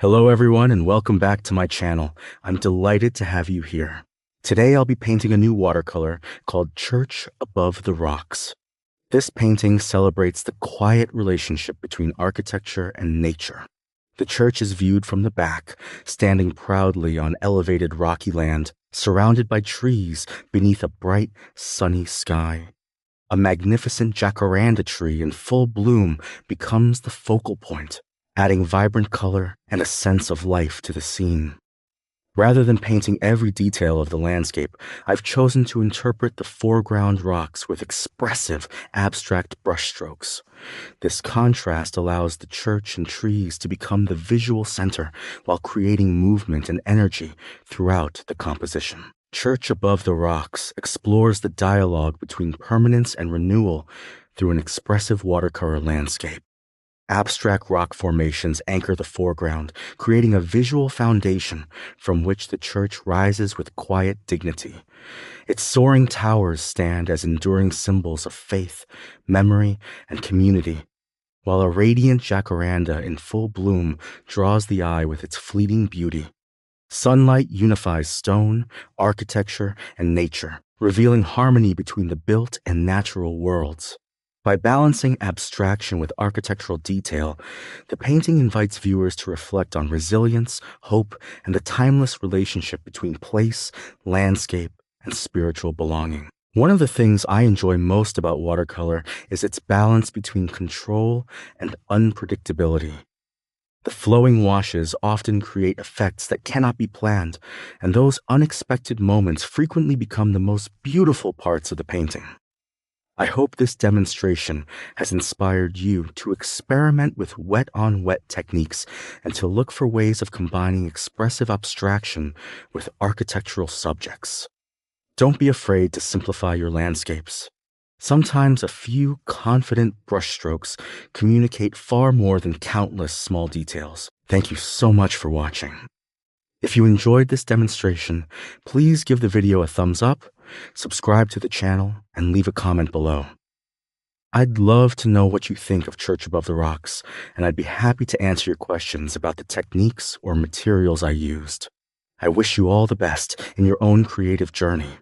Hello everyone and welcome back to my channel. I'm delighted to have you here. Today I'll be painting a new watercolor called Church Above the Rocks. This painting celebrates the quiet relationship between architecture and nature. The church is viewed from the back, standing proudly on elevated rocky land, surrounded by trees beneath a bright, sunny sky. A magnificent jacaranda tree in full bloom becomes the focal point, adding vibrant color and a sense of life to the scene. Rather than painting every detail of the landscape, I've chosen to interpret the foreground rocks with expressive, abstract brushstrokes. This contrast allows the church and trees to become the visual center while creating movement and energy throughout the composition. Church Above the Rocks explores the dialogue between permanence and renewal through an expressive watercolor landscape. Abstract rock formations anchor the foreground, creating a visual foundation from which the church rises with quiet dignity. Its soaring towers stand as enduring symbols of faith, memory, and community, while a radiant jacaranda in full bloom draws the eye with its fleeting beauty. Sunlight unifies stone, architecture, and nature, revealing harmony between the built and natural worlds. By balancing abstraction with architectural detail, the painting invites viewers to reflect on resilience, hope, and the timeless relationship between place, landscape, and spiritual belonging. One of the things I enjoy most about watercolor is its balance between control and unpredictability. The flowing washes often create effects that cannot be planned, and those unexpected moments frequently become the most beautiful parts of the painting. I hope this demonstration has inspired you to experiment with wet-on-wet techniques and to look for ways of combining expressive abstraction with architectural subjects. Don't be afraid to simplify your landscapes. Sometimes a few confident brushstrokes communicate far more than countless small details. Thank you so much for watching. If you enjoyed this demonstration, please give the video a thumbs up, subscribe to the channel, and leave a comment below. I'd love to know what you think of Church Above the Rocks, and I'd be happy to answer your questions about the techniques or materials I used. I wish you all the best in your own creative journey.